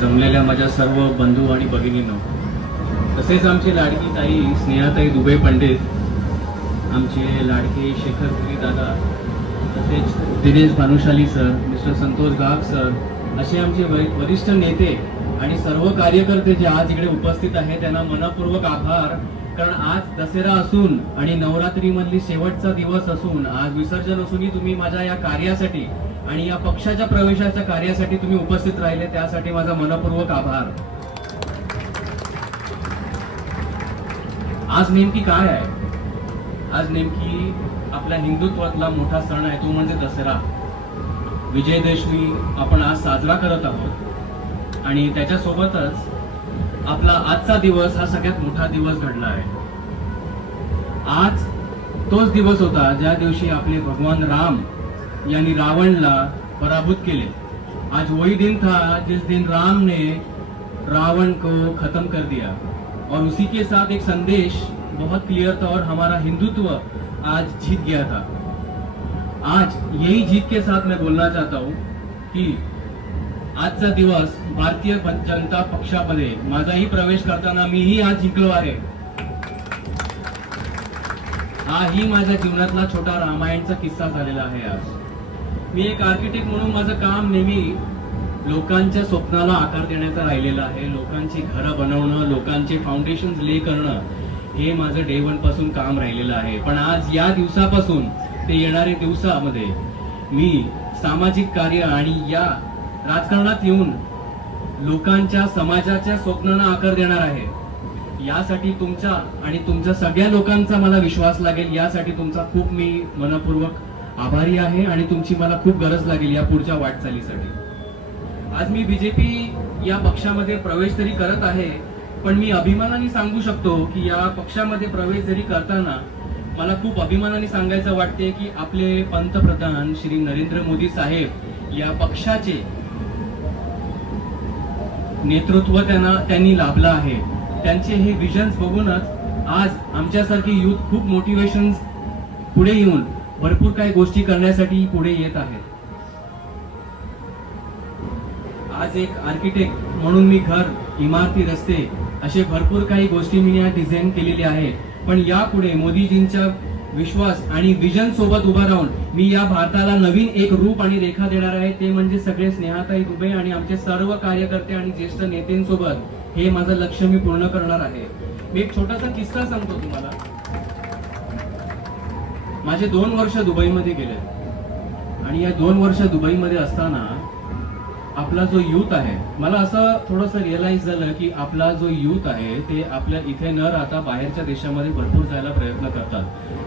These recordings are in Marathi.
जमलेल्या माझ्या सर्व बंधू आणि भगिनींनो. तसेच आमची लाडकी ताई स्नेहाताई दुबे पंडित आमचे लाडके शेखर पुरी दादा तसेच Dinesh Bhanushali sir mister Santosh Gag sir असे आमचे वरिष्ठ नेते आणि सर्व कार्यकर्ते जे आज इकडे उपस्थित आहेत त्यांना मनपूर्वक आभार. कारण आज दसरा असून आणि नवरात्री मधली शेवटचा दिवस असून आज विसर्जन असूनही तुम्ही माझ्या या कार्यासाठी आणि या पक्षाच्या प्रवेशाच्या कार्यासाठी तुम्ही उपस्थित राहिले त्यासाठी माझा मनपूर्वक आभार. आज नेमकी काय आहे? आज नेमकी आपल्या हिंदुत्वातला मोठा सण आहे तो म्हणजे दसरा. विजयदशमी आपण आज साजरा करत आहोत. आणि त्याच्यासोबतच आपला आजचा दिवस हा सगळ्यात मोठा दिवस घडला आहे. आज तोच दिवस होता ज्या दिवशी आपले भगवान राम यांनी रावणला पराभूत केले. आज वही दिन था जिस दिन राम ने रावण को खत्म कर दिया. और उसी के साथ एक संदेश बहुत क्लियर था और हमारा हिंदुत्व आज जीत गया था। आज यही जीत के साथ मैं बोलना चाहता हूँ कि आजचा दिवस भारतीय जनता पक्षामध्ये माझाही प्रवेश करताना मीही आज जिंकलो आहे. हाही माझ्या जीवनातला छोटा रामायणचा किस्सा झालेला आहे आज. मी एक आर्किटेक्ट म्हणून माझं काम नेहमी लोकांच्या स्वप्नाला आकार देण्याचा राहिलेलं आहे. लोकांची घरं बनवणं लोकांचे फाउंडेशन ले करणं हे माझं डे वनपासून काम राहिलेलं आहे. पण आज या दिवसापासून ते येणारे दिवसामध्ये मी सामाजिक कार्य आणि या राजकारणात येऊन लोकांच्या समाजाच्या स्वप्नांना आकार देणार आहे. यासाठी तुमचा आणि तुमच्या सगळ्या लोकांचा मला विश्वास लागेल. यासाठी तुमचा खूप मी मनपूर्वक आभारी आहे आणि तुमची मला खूप गरज लागेल या पुढच्या वाटचालीसाठी. आज मी बीजेपी या पक्षामध्ये प्रवेश तरी करत आहे पण मी अभिमानाने सांगू शकतो की या पक्षामध्ये प्रवेश जरी करताना मला खूप अभिमानाने सांगायचं वाटते की आपले पंतप्रधान श्री नरेंद्र मोदी साहेब या पक्षाचे नेतृत्व त्यांना त्यांनी लाभलं आहे. त्यांचे हे विजन्स बघूनच आज आमच्यासारखी यूथ खूप मोटिवेशन पुढे येऊन भरपूर काही गोष्टी करण्यासाठी पुढे येत आहेत आज एक आर्किटेक्ट म्हणून मी घर इमारती रस्ते असे भरपूर काही गोष्टी मी या डिझाईन केलेल्या आहे पण यापुढे मोदीजींच्या विश्वास आणि विजन सोबत उभा राहून मी या भारताला नवीन एक रूप आणि रेखा देणार आहे. ते म्हणजे सगळे स्नेहाताई दुबे आणि आमचे सर्व कार्यकर्ते आणि ज्येष्ठ नेत्यांसोबत हे माझं लक्ष मी पूर्ण करणार आहे. मी एक छोटासा किस्सा सांगतो तुम्हाला. माझे दोन वर्ष दुबईमध्ये गेले. आणि या दोन वर्ष दुबईमध्ये असताना आपला जो युथ आहे मला असं थोडंसं रिअलाईज झालं की आपला जो युथ आहे ते आपल्या इथे न राहता बाहेरच्या देशामध्ये भरपूर जायला प्रयत्न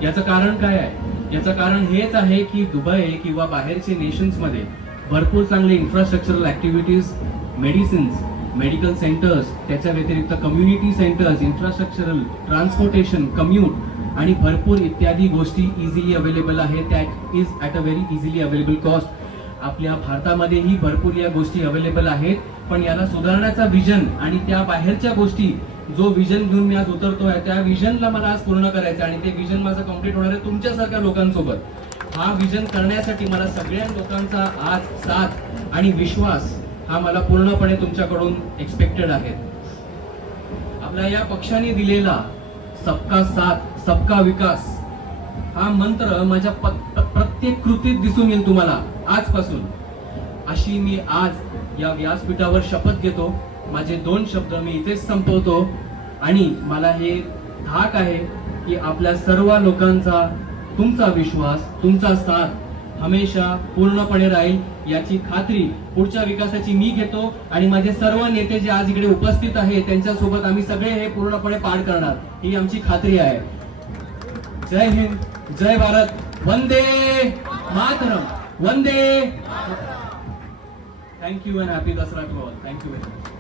याचं कारण काय आहे? याचं कारण हेच आहे की दुबई किंवा बाहेरचे नेशन्समध्ये भरपूर चांगले infrastructural activities medicines medical centres त्याच्या व्यतिरिक्त community centres infrastructural transportation commute आणि भरपूर इत्यादी गोष्टी इझिली अवेलेबल आहेत. That is at a very easily available cost आपल्या भारतामध्येही भरपूर या गोष्टी अवेलेबल आहेत. पण याला सुधारण्याचा विजन आणि त्या बाहेरच्या गोष्टी जो विजन घेऊन मी आज उतरतोय त्या विजनला मला आज पूर्ण करायचं आणि ते विजन माझं कंप्लीट होणार आहे तुमच्यासारख्या लोकांसोबत. हा विजन करण्यासाठी मला सगळ्या लोकांचा आज साथ आणि विश्वास हा मला पूर्णपणे तुमच्याकडून एक्सपेक्टेड आहे. आपल्या या पक्षाने दिलेला सबका साथ सबका विकास हा मंत्र माझ्या प्रत्येक कृतीत दिसून येईल तुम्हाला आजपासून. अशी मी आज या व्यासपीठावर शपथ घेतो. माझे दोन शब्द मी इथेच संपवतो. आणि मला हे धाक आहे की आपल्या सर्व लोकांचा तुमचा विश्वास तुमचा साथ हमेशा पूर्णपणे राहील याची खात्री पुढच्या विकासाची मी घेतो. आणि माझे सर्व नेते जे आज इकडे उपस्थित आहेत त्यांच्यासोबत आम्ही सगळे हे पूर्णपणे पार करणार. ही आमची खात्री आहे. जय हिंद जय भारत. वंदे मातरम. Vande thank you and happy Dasara to all thank you very much